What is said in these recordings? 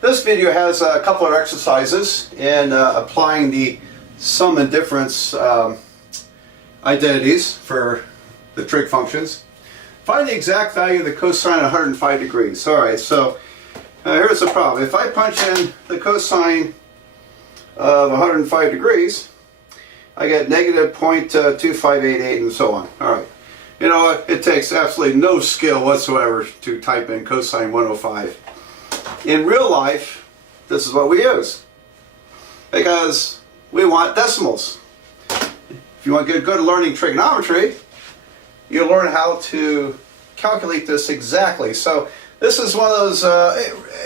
This video has a couple of exercises in applying the sum and difference identities for the trig functions. Find the exact value of the cosine of 105 degrees. Alright, so here's the problem. If I punch in the cosine of 105 degrees, I get negative 0.2588 and so on. Alright, you know what? It takes absolutely no skill whatsoever to type in cosine 105. In real life, this is what we use because we want decimals. If you want to get good at learning trigonometry, you learn how to calculate this exactly. So this is one of those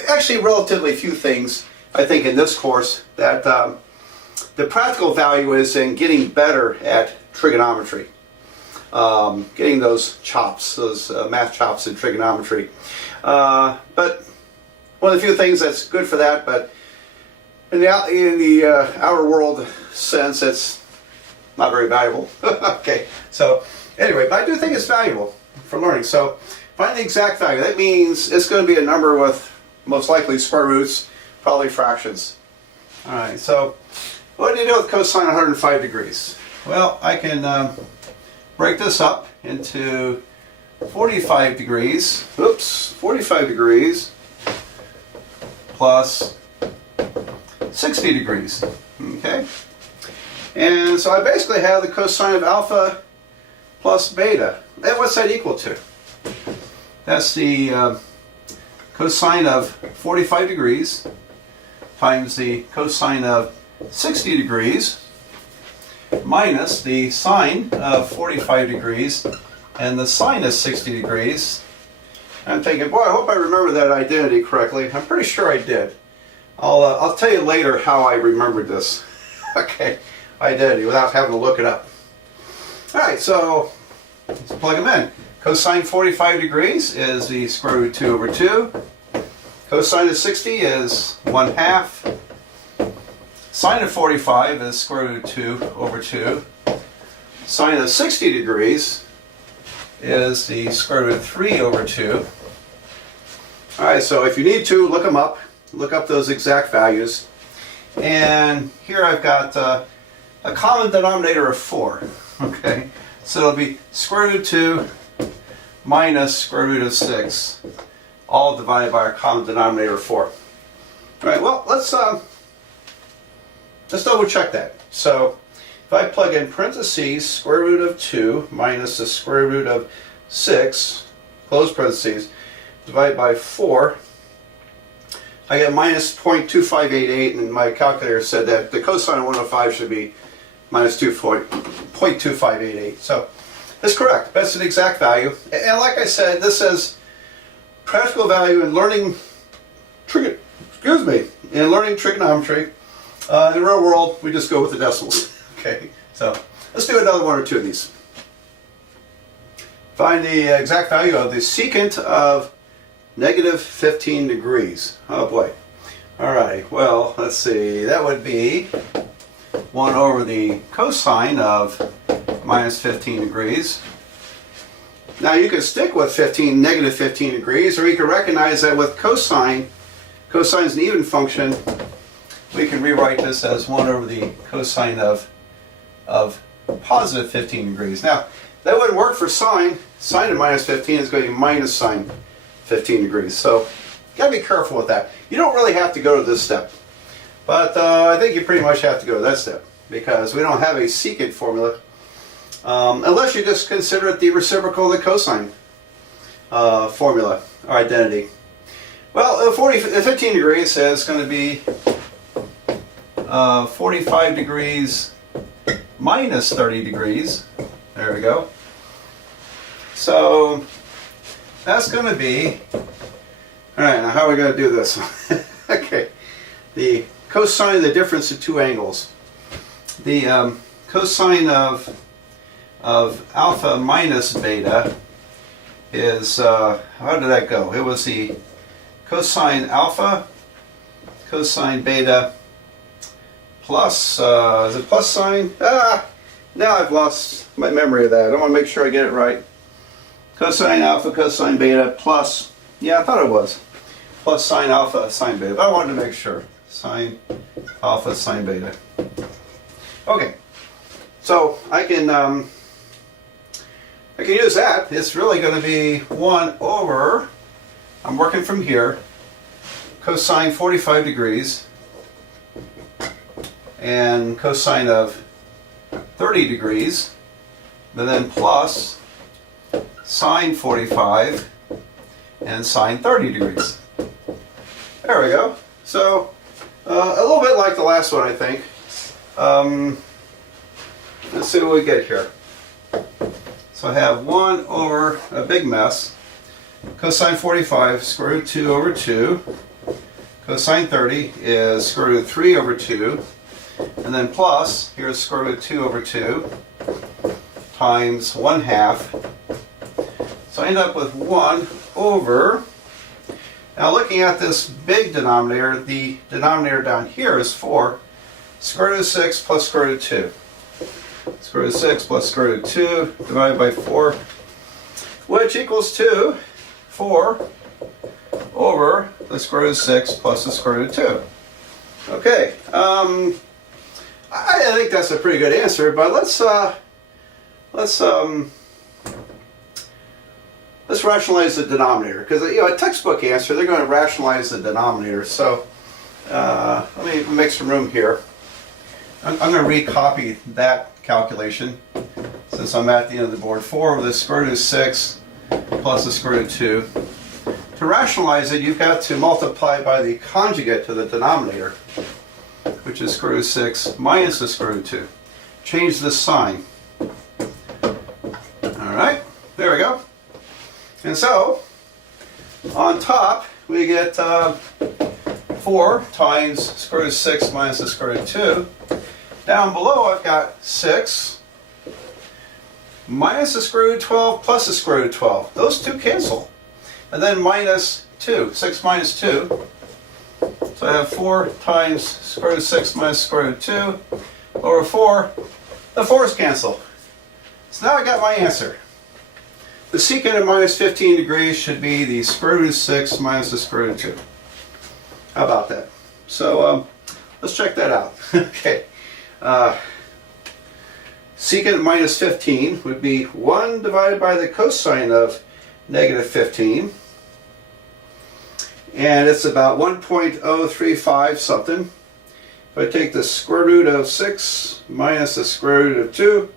actually relatively few things I think in this course that the practical value is in getting better at trigonometry, getting those chops, those math chops in trigonometry. But one of the few things that's good for that, but in the outer world sense, it's not very valuable. Okay, so anyway, but I do think it's valuable for learning. So find the exact value. That means it's going to be a number with most likely square roots, probably fractions. All right, so what do you do with cosine 105 degrees? Well, I can break this up into 45 degrees. Oops, 45 degrees plus 60 degrees. Okay, and so I basically have the cosine of alpha plus beta. And what's that equal to? That's the cosine of 45 degrees times the cosine of 60 degrees minus the sine of 45 degrees and the sine of 60 degrees. I'm thinking, boy, I hope I remember that identity correctly. I'm pretty sure I did. I'll tell you later how I remembered this. Okay, identity without having to look it up. All right, so let's plug them in. Cosine 45 degrees is the square root 2 over 2. Cosine of 60 is 1/2. Sine of 45 is square root 2 over 2. Sine of 60 degrees is the square root 3 over 2. Alright, so if you need to, look them up. Look up those exact values. And here I've got a common denominator of 4. Okay, so it'll be square root 2 minus square root of 6, all divided by our common denominator of 4. Alright, well, let's double check that. So if I plug in parentheses square root of 2 minus the square root of 6, close parentheses, divided by 4, I get minus 0.2588, and my calculator said that the cosine of 105 should be minus 0.2588. So that's correct. That's an exact value. And like I said, this is practical value in learning in learning trigonometry. In the real world, we just go with the decimals. Okay, so let's do another one or two of these. Find the exact value of the secant of negative 15 degrees. Oh boy. Alright, well, let's see. That would be 1 over the cosine of minus 15 degrees. Now you could stick with negative 15 degrees, or you could recognize that with cosine is an even function. We can rewrite this as 1 over the cosine of positive 15 degrees. Now, that wouldn't work for sine. Sine of minus 15 is going to be minus sine 15 degrees. So, you got to be careful with that. You don't really have to go to this step. But I think you pretty much have to go to that step, because we don't have a secant formula. Unless you just consider it the reciprocal of the cosine formula, or identity. Well, 15 degrees is going to be 45 degrees minus 30 degrees. There we go. So that's going to be, alright, now how are we going to do this? Okay, the cosine of the difference of two angles. The cosine of alpha minus beta is, how did that go? It was the cosine alpha, cosine beta, plus, is it plus sign? Now I've lost my memory of that. I want to make sure I get it right. Cosine alpha, cosine beta, plus, yeah, I thought it was. plus sine alpha sine beta. But I wanted to make sure. Sine alpha sine beta. Okay, so I can use that. It's really going to be 1 over, I'm working from here, cosine 45 degrees and cosine of 30 degrees, and then plus sine 45 and sine 30 degrees. There we go. So a little bit like the last one, I think. Let's see what we get here. So I have 1 over a big mess, cosine 45, square root 2 over 2. Cosine 30 is square root 3 over 2. And then plus, here's square root 2 over 2 times 1/2. So I end up with 1 over, now looking at this big denominator, the denominator down here is 4, square root of 6 plus square root of 2. Square root of 6 plus square root of 2 divided by 4, which equals to 4 over the square root of 6 plus the square root of 2. Okay, I think that's a pretty good answer, but let's rationalize the denominator, because a textbook answer, they're going to rationalize the denominator. So let me make some room here. I'm going to recopy that calculation since I'm at the end of the board. 4 over the square root of 6 plus the square root of 2. To rationalize it, you've got to multiply by the conjugate to the denominator, which is square root of 6 minus the square root of 2. Change the sign. Alright, there we go. And so, on top, we get 4 times square root of 6 minus the square root of 2. Down below, I've got 6 minus the square root of 12 plus the square root of 12. Those two cancel. And then minus 2. 6 minus 2. So I have 4 times square root of 6 minus square root of 2 over 4. The 4's cancel. So now I got my answer. The secant of minus 15 degrees should be the square root of 6 minus the square root of 2. How about that? So let's check that out. Okay. Secant of minus 15 would be 1 divided by the cosine of negative 15. And it's about 1.035 something. If I take the square root of 6 minus the square root of 2,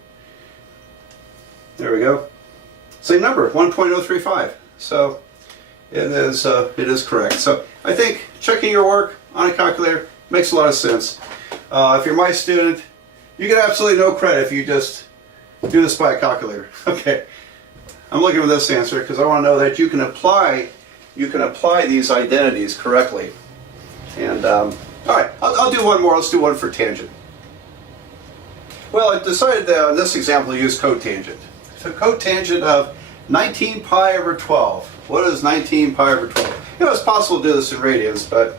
there we go. Same number, 1.035. So it is correct. So I think checking your work on a calculator makes a lot of sense. If you're my student, you get absolutely no credit if you just do this by a calculator. Okay, I'm looking for this answer because I want to know that you can apply these identities correctly. And all right, I'll do one more. Let's do one for tangent. Well, I decided that in this example to use cotangent. So cotangent of 19 pi over 12. What is 19 pi over 12? It's possible to do this in radians, but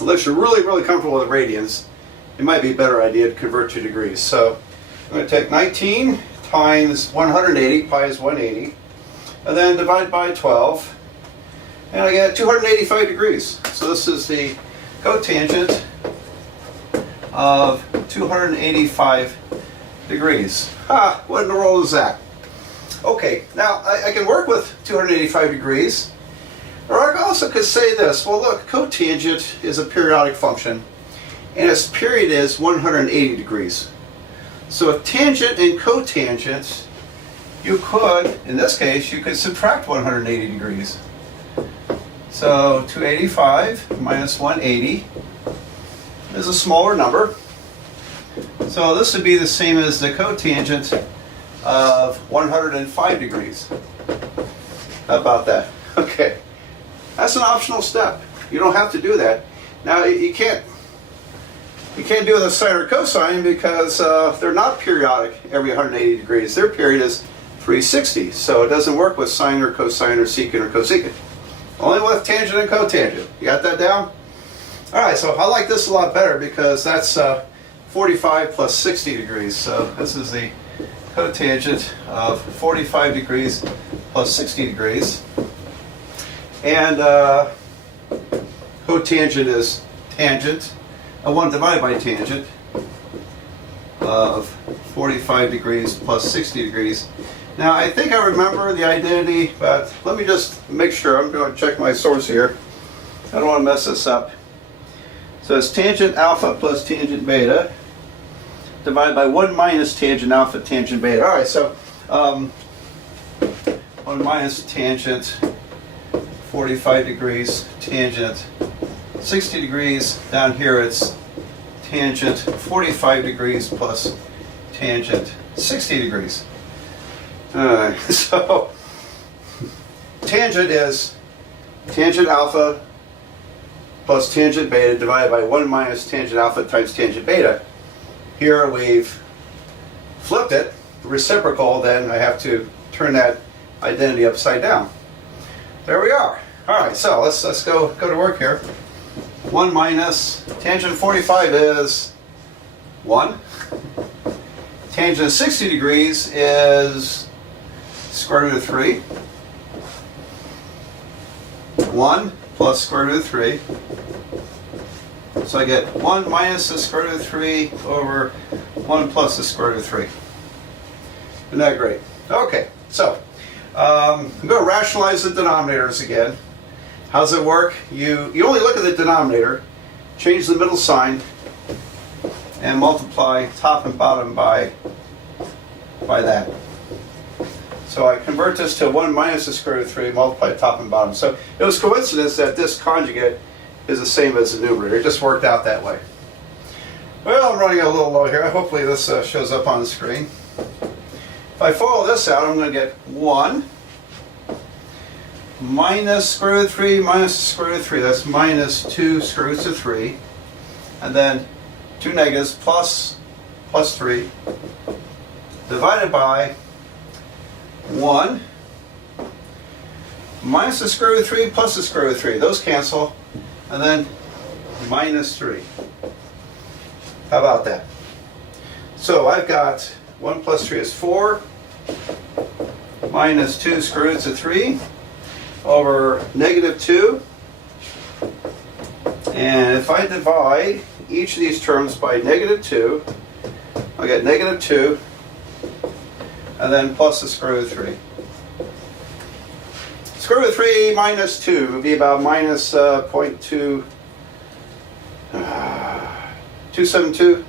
unless you're really comfortable with radians, it might be a better idea to convert to degrees. So I'm going to take 19 times 180, pi is 180, and then divide by 12, and I get 285 degrees. So this is the cotangent of 285 degrees. What in the world is that? Okay, now I can work with 285 degrees, or I also could say this. Well, look, cotangent is a periodic function, and its period is 180 degrees. So if tangent and cotangent, you could, in this case, you could subtract 180 degrees. So 285 minus 180 is a smaller number. So this would be the same as the cotangent of 105 degrees. How about that? Okay. That's an optional step. You don't have to do that. Now you can't do the sine or cosine because they're not periodic every 180 degrees. Their period is 360, so it doesn't work with sine or cosine or secant or cosecant. Only with tangent and cotangent. You got that down? Alright, so I like this a lot better because that's 45 plus 60 degrees. So this is the cotangent of 45 degrees plus 60 degrees. And cotangent is tangent, 1 divided by tangent of 45 degrees plus 60 degrees. Now I think I remember the identity, but let me just make sure. I'm going to check my source here. I don't want to mess this up. So it's tangent alpha plus tangent beta divided by 1 minus tangent alpha tangent beta. Alright, so 1 minus tangent 45 degrees, tangent 60 degrees. Down here it's tangent 45 degrees plus tangent 60 degrees. Alright, so tangent is tangent alpha plus tangent beta divided by 1 minus tangent alpha times tangent beta. Here we've flipped it, reciprocal, then I have to turn that identity upside down. There we are. Alright, so let's go to work here. 1 minus tangent 45 is 1. Tangent 60 degrees is square root of 3. 1 plus square root of 3. So I get 1 minus the square root of 3 over 1 plus the square root of 3. Isn't that great? Okay, so I'm going to rationalize the denominators again. How does it work? You only look at the denominator, change the middle sign, and multiply top and bottom by that. So I convert this to 1 minus the square root of 3, multiply top and bottom. So it was coincidence that this conjugate is the same as the numerator. It just worked out that way. Well, I'm running a little low here. Hopefully this shows up on the screen. If I follow this out, I'm going to get 1 minus square root of 3 minus the square root of 3. That's minus 2 square roots of 3. And then 2 negatives plus 3 divided by 1 minus the square root of 3 plus the square root of 3. Those cancel. And then minus 3. How about that? So I've got 1 plus 3 is 4 minus 2 square roots of 3 over negative 2. And if I divide each of these terms by negative 2, I'll get negative 2 and then plus the square root of 3. Square root of 3 minus 2 would be about minus 0.272,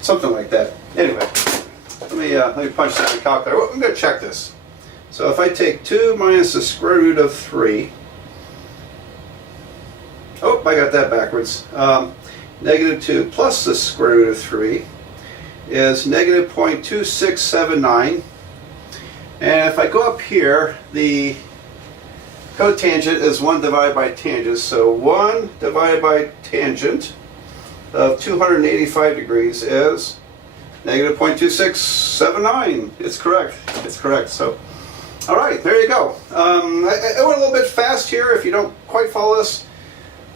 something like that. Anyway, let me punch that in the calculator. I'm going to check this. So if I take 2 minus the square root of 3, oh, I got that backwards. Negative 2 plus the square root of 3 is negative 0.2679. And if I go up here, the cotangent is 1 divided by tangent. So 1 divided by tangent of 285 degrees is negative 0.2679. It's correct. It's correct. So, all right, there you go. I went a little bit fast here. If you don't quite follow this,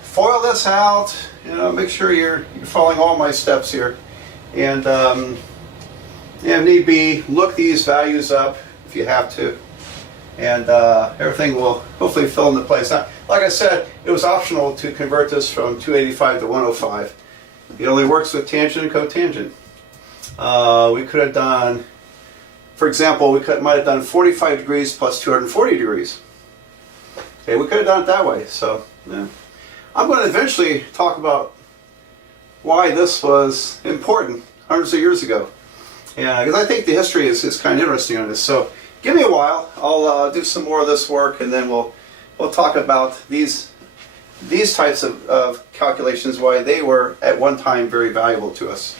FOIL this out. You know, make sure you're following all my steps here. And if need be, look these values up if you have to. And everything will hopefully fill into place. Now, like I said, it was optional to convert this from 285 to 105. It only works with tangent and cotangent. We could have done, for example, might have done 45 degrees plus 240 degrees. Okay, we could have done it that way. So, yeah. I'm going to eventually talk about why this was important hundreds of years ago. Yeah, because I think the history is kind of interesting on this. So give me a while. I'll do some more of this work, and then we'll talk about these types of calculations, why they were at one time very valuable to us.